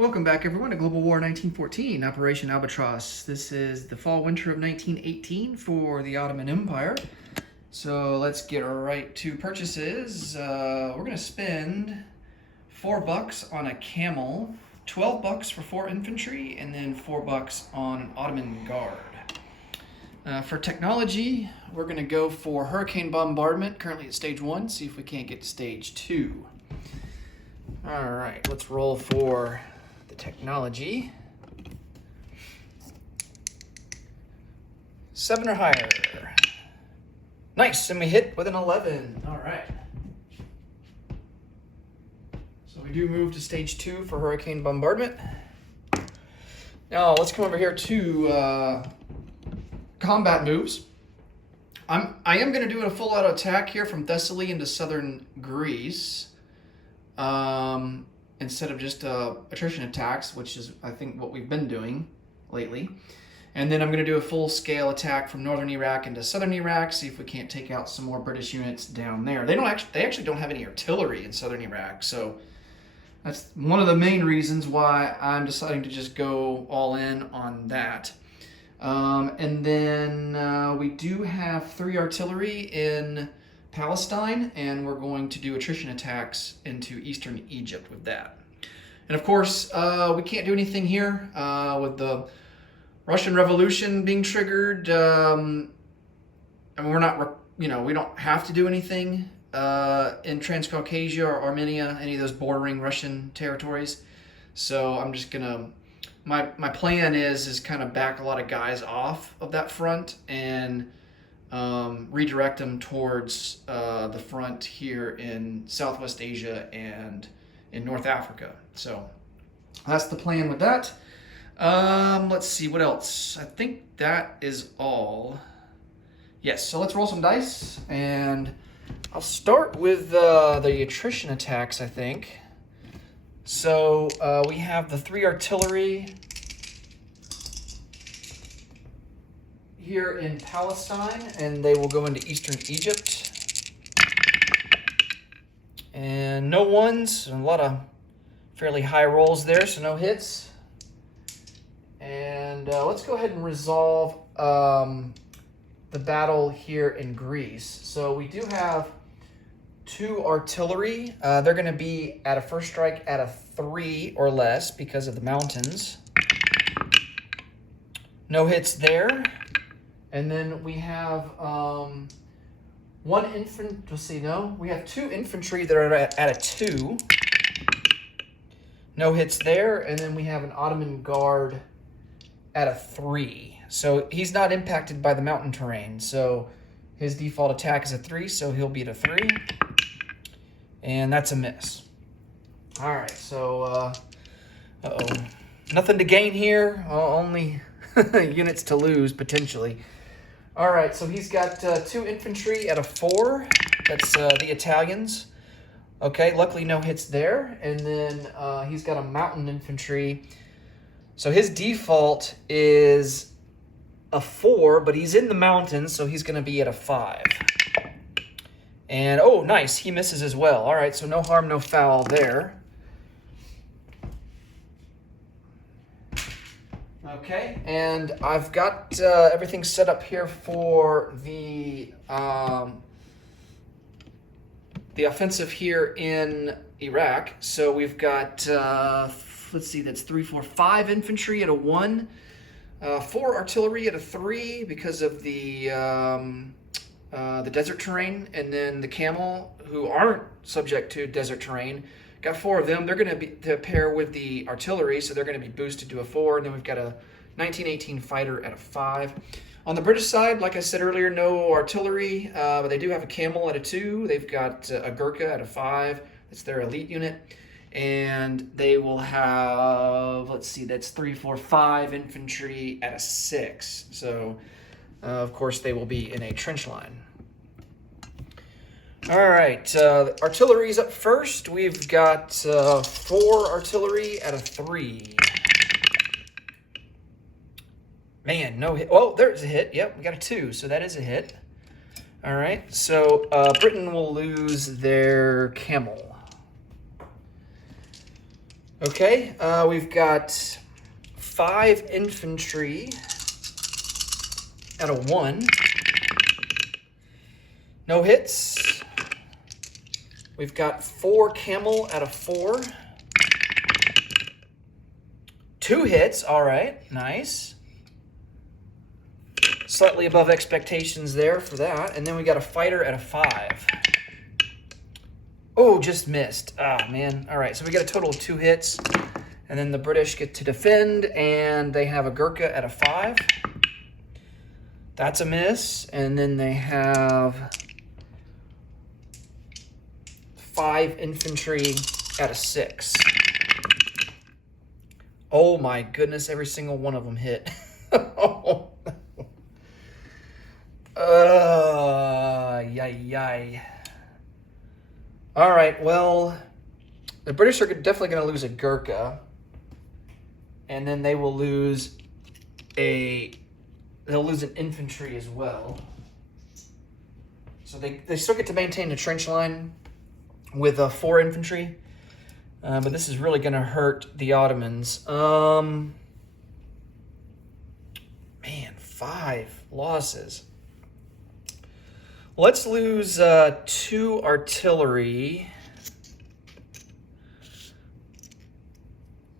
Welcome back, everyone, to Global War 1914, Operation Albatross. This is the fall-winter of 1918 for the Ottoman Empire. So let's get right to purchases. We're going to spend $4 on a camel, $12 for 4 infantry, and then $4 on an Ottoman guard. For technology, we're going to go for hurricane bombardment, currently at stage 1, see if we can't get to stage 2. All right, let's roll for the technology. 7 or higher. Nice, and we hit with an 11. All right. So we do move to stage 2 for hurricane bombardment. Now let's come over here to combat moves. I am going to do a full auto attack here from Thessaly into southern Greece. Instead of just attrition attacks, which is, I think, what we've been doing lately. And then I'm going to do a full-scale attack from northern Iraq into southern Iraq, see if we can't take out some more British units down there. They actually don't have any artillery in southern Iraq, so that's one of the main reasons why I'm deciding to just go all in on that. And then we do have 3 artillery in Palestine, and we're going to do attrition attacks into eastern Egypt with that. And of course, we can't do anything here with the Russian Revolution being triggered. And we're not, we don't have to do anything in Transcaucasia or Armenia, any of those bordering Russian territories. So I'm just gonna, my plan is kind of back a lot of guys off of that front and redirect them towards the front here in Southwest Asia and in North Africa. So that's the plan with that. Let's see, what else? I think that is all. Yes, so let's roll some dice, and I'll start with the attrition attacks, I think. So we have the 3 artillery here in Palestine, and they will go into eastern Egypt. And no ones, a lot of fairly high rolls there, so no hits. And let's go ahead and resolve the battle here in Greece. So we do have 2 artillery. They're going to be at a first strike at a 3 or less because of the mountains. No hits there. And then we have one infantry. Let's see, no. We have 2 infantry that are at a 2. No hits there. And then we have an Ottoman guard at a 3. So he's not impacted by the mountain terrain. So his default attack is a 3, so he'll be at a 3. And that's a miss. All right, so, nothing to gain here. Only units to lose, potentially. All right, so he's got 2 infantry at a 4. That's the Italians. Okay, luckily no hits there. And then he's got a mountain infantry. So his default is a 4, but he's in the mountains, so he's going to be at a 5. And, oh, nice, he misses as well. All right, so no harm, no foul there. Okay, and I've got everything set up here for the offensive here in Iraq. So we've got, let's see, that's 3, 4, 5 infantry at a 1, 4 artillery at a 3 because of the desert terrain, and then the camel, who aren't subject to desert terrain. Got 4 of them. They're going to be to pair with the artillery, so they're going to be boosted to a 4. And then we've got a 1918 fighter at a 5. On the British side, like I said earlier, no artillery, but they do have a camel at a 2. They've got a Gurkha at a 5. That's their elite unit. And they will have, let's see, that's 3, 4, 5 infantry at a 6. So, of course, they will be in a trench line. All right, artillery's up first. We've got 4 artillery at a 3. Man, no hit. Oh, there's a hit. Yep, we got a 2, so that is a hit. All right, so Britain will lose their camel. Okay, we've got 5 infantry at a 1. No hits. We've got 4 camel at a 4. 2 hits, all right, nice. Slightly above expectations there for that. And then we got a fighter at a 5. Oh, just missed. Ah, man. All right, so we got a total of 2 hits. And then the British get to defend, and they have a Gurkha at a 5. That's a miss. And then they have 5 infantry at a 6. Oh my goodness, every single one of them hit. Yay. All right, well, the British are definitely going to lose a Gurkha, and then they will lose they'll lose an infantry as well. So they still get to maintain the trench line with 4 infantry, but this is really going to hurt the Ottomans. Man, 5 losses. Let's lose 2 artillery.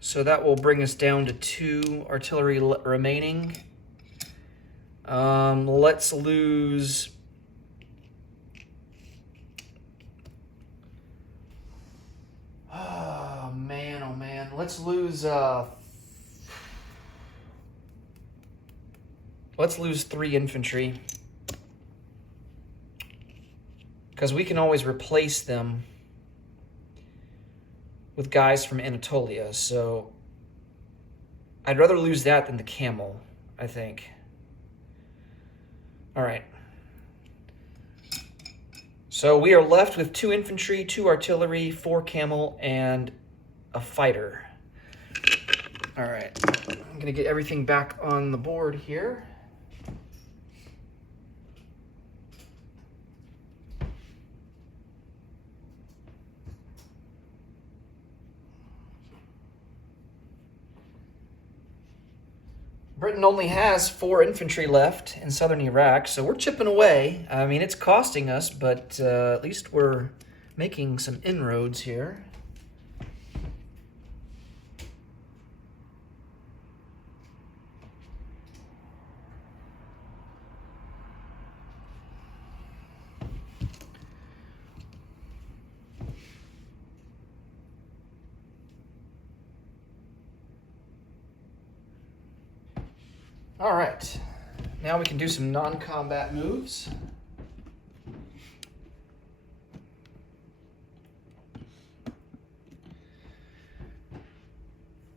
So that will bring us down to 2 artillery remaining. Let's lose... Oh, man. Let's lose 3 infantry. Because we can always replace them with guys from Anatolia. So I'd rather lose that than the camel, I think. All right. So we are left with 2 infantry, 2 artillery, 4 camel, and a fighter. All right. I'm going to get everything back on the board here. Britain only has 4 infantry left in southern Iraq, so we're chipping away. I mean, it's costing us, but at least we're making some inroads here. All right, now we can do some non-combat moves.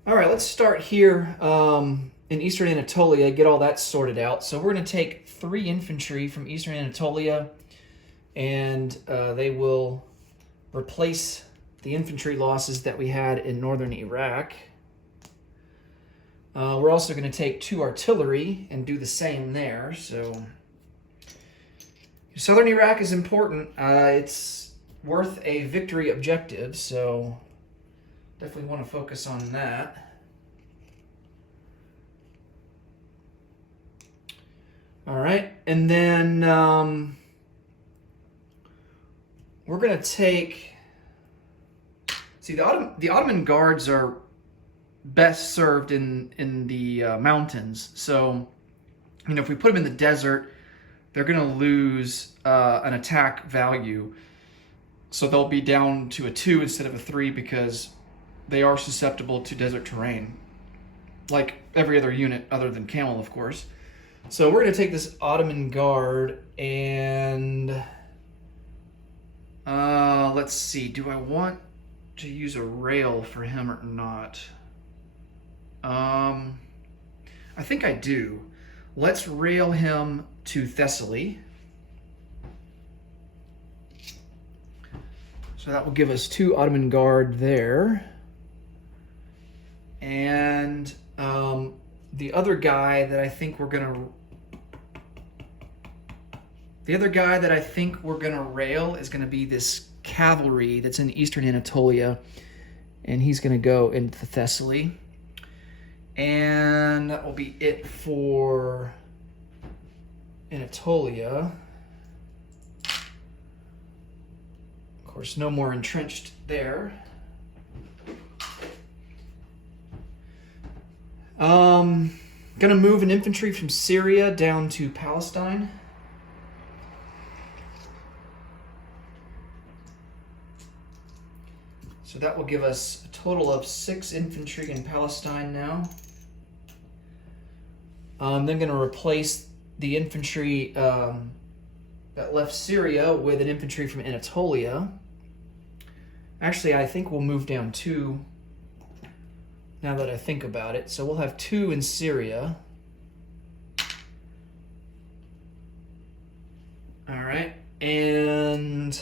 All right, let's start here in Eastern Anatolia, get all that sorted out. So we're going to take 3 infantry from Eastern Anatolia, and they will replace the infantry losses that we had in northern Iraq. We're also going to take 2 artillery and do the same there. So southern Iraq is important. It's worth a victory objective, so definitely want to focus on that. All right, and then we're going to take... See, the Ottoman guards are best served in the mountains. So, you know, if we put them in the desert, they're going to lose an attack value. So they'll be down to a 2 instead of a 3 because they are susceptible to desert terrain, like every other unit other than camel, of course. So we're going to take this Ottoman guard and let's see. Do I want to use a rail for him or not? I think I do. Let's rail him to Thessaly. So that will give us 2 Ottoman guard there. And the other guy that I think we're gonna rail is gonna be this cavalry that's in Eastern Anatolia. and he's going to go into Thessaly. And that will be it for Anatolia. Of course, no more entrenched there. Gonna move an infantry from Syria down to Palestine. So that will give us a total of 6 infantry in Palestine now. I'm then going to replace the infantry that left Syria with an infantry from Anatolia. Actually, I think we'll move down 2 now that I think about it. So we'll have 2 in Syria. All right, and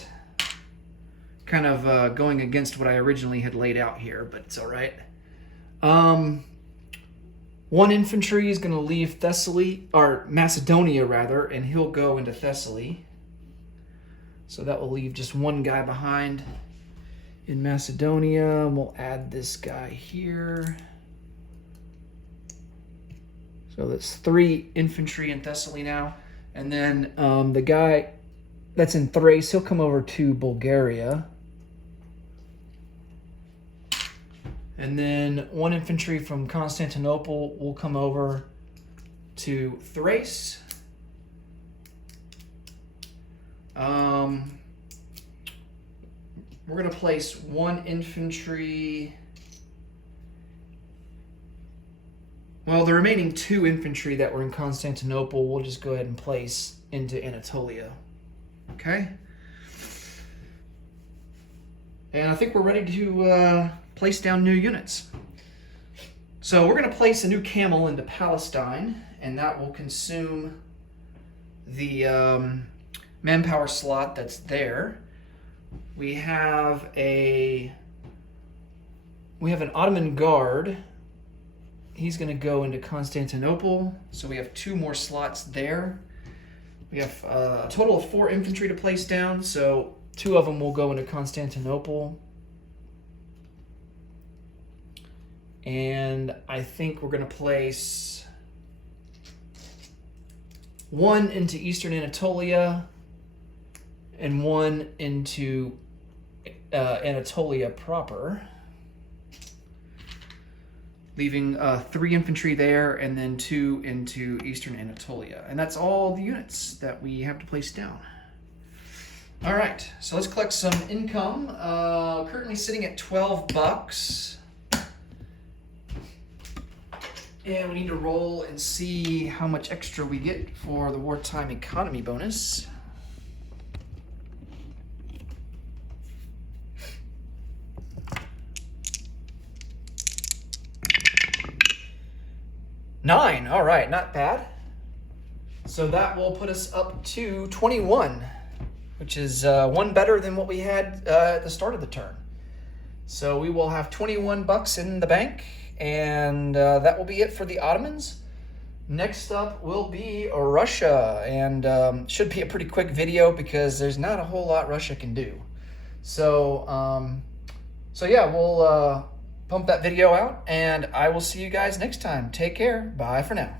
kind of going against what I originally had laid out here, but it's all right. 1 infantry is going to leave Thessaly, or Macedonia rather, and he'll go into Thessaly. So that will leave just 1 guy behind in Macedonia. We'll add this guy here. So that's 3 infantry in Thessaly now. And then the guy that's in Thrace, he'll come over to Bulgaria. And then 1 infantry from Constantinople will come over to Thrace. We're going to place 1 infantry. Well, the remaining 2 infantry that were in Constantinople, we'll just go ahead and place into Anatolia. Okay? And I think we're ready to place down new units. So we're going to place a new camel into Palestine, and that will consume the manpower slot that's there. We have an Ottoman guard. He's going to go into Constantinople, so we have 2 more slots there. We have a total of 4 infantry to place down, so 2 of them will go into Constantinople. And I think we're going to place 1 into Eastern Anatolia and 1 into Anatolia proper, leaving 3 infantry there and then 2 into Eastern Anatolia. And that's all the units that we have to place down. All right, so let's collect some income. Currently sitting at $12. And we need to roll and see how much extra we get for the wartime economy bonus. $9, all right, not bad. So that will put us up to 21, which is 1 better than what we had at the start of the turn. So we will have $21 in the bank, and that will be it for the Ottomans. Next up will be Russia, and should be a pretty quick video because there's not a whole lot Russia can do. So, yeah, we'll pump that video out, and I will see you guys next time. Take care. Bye for now.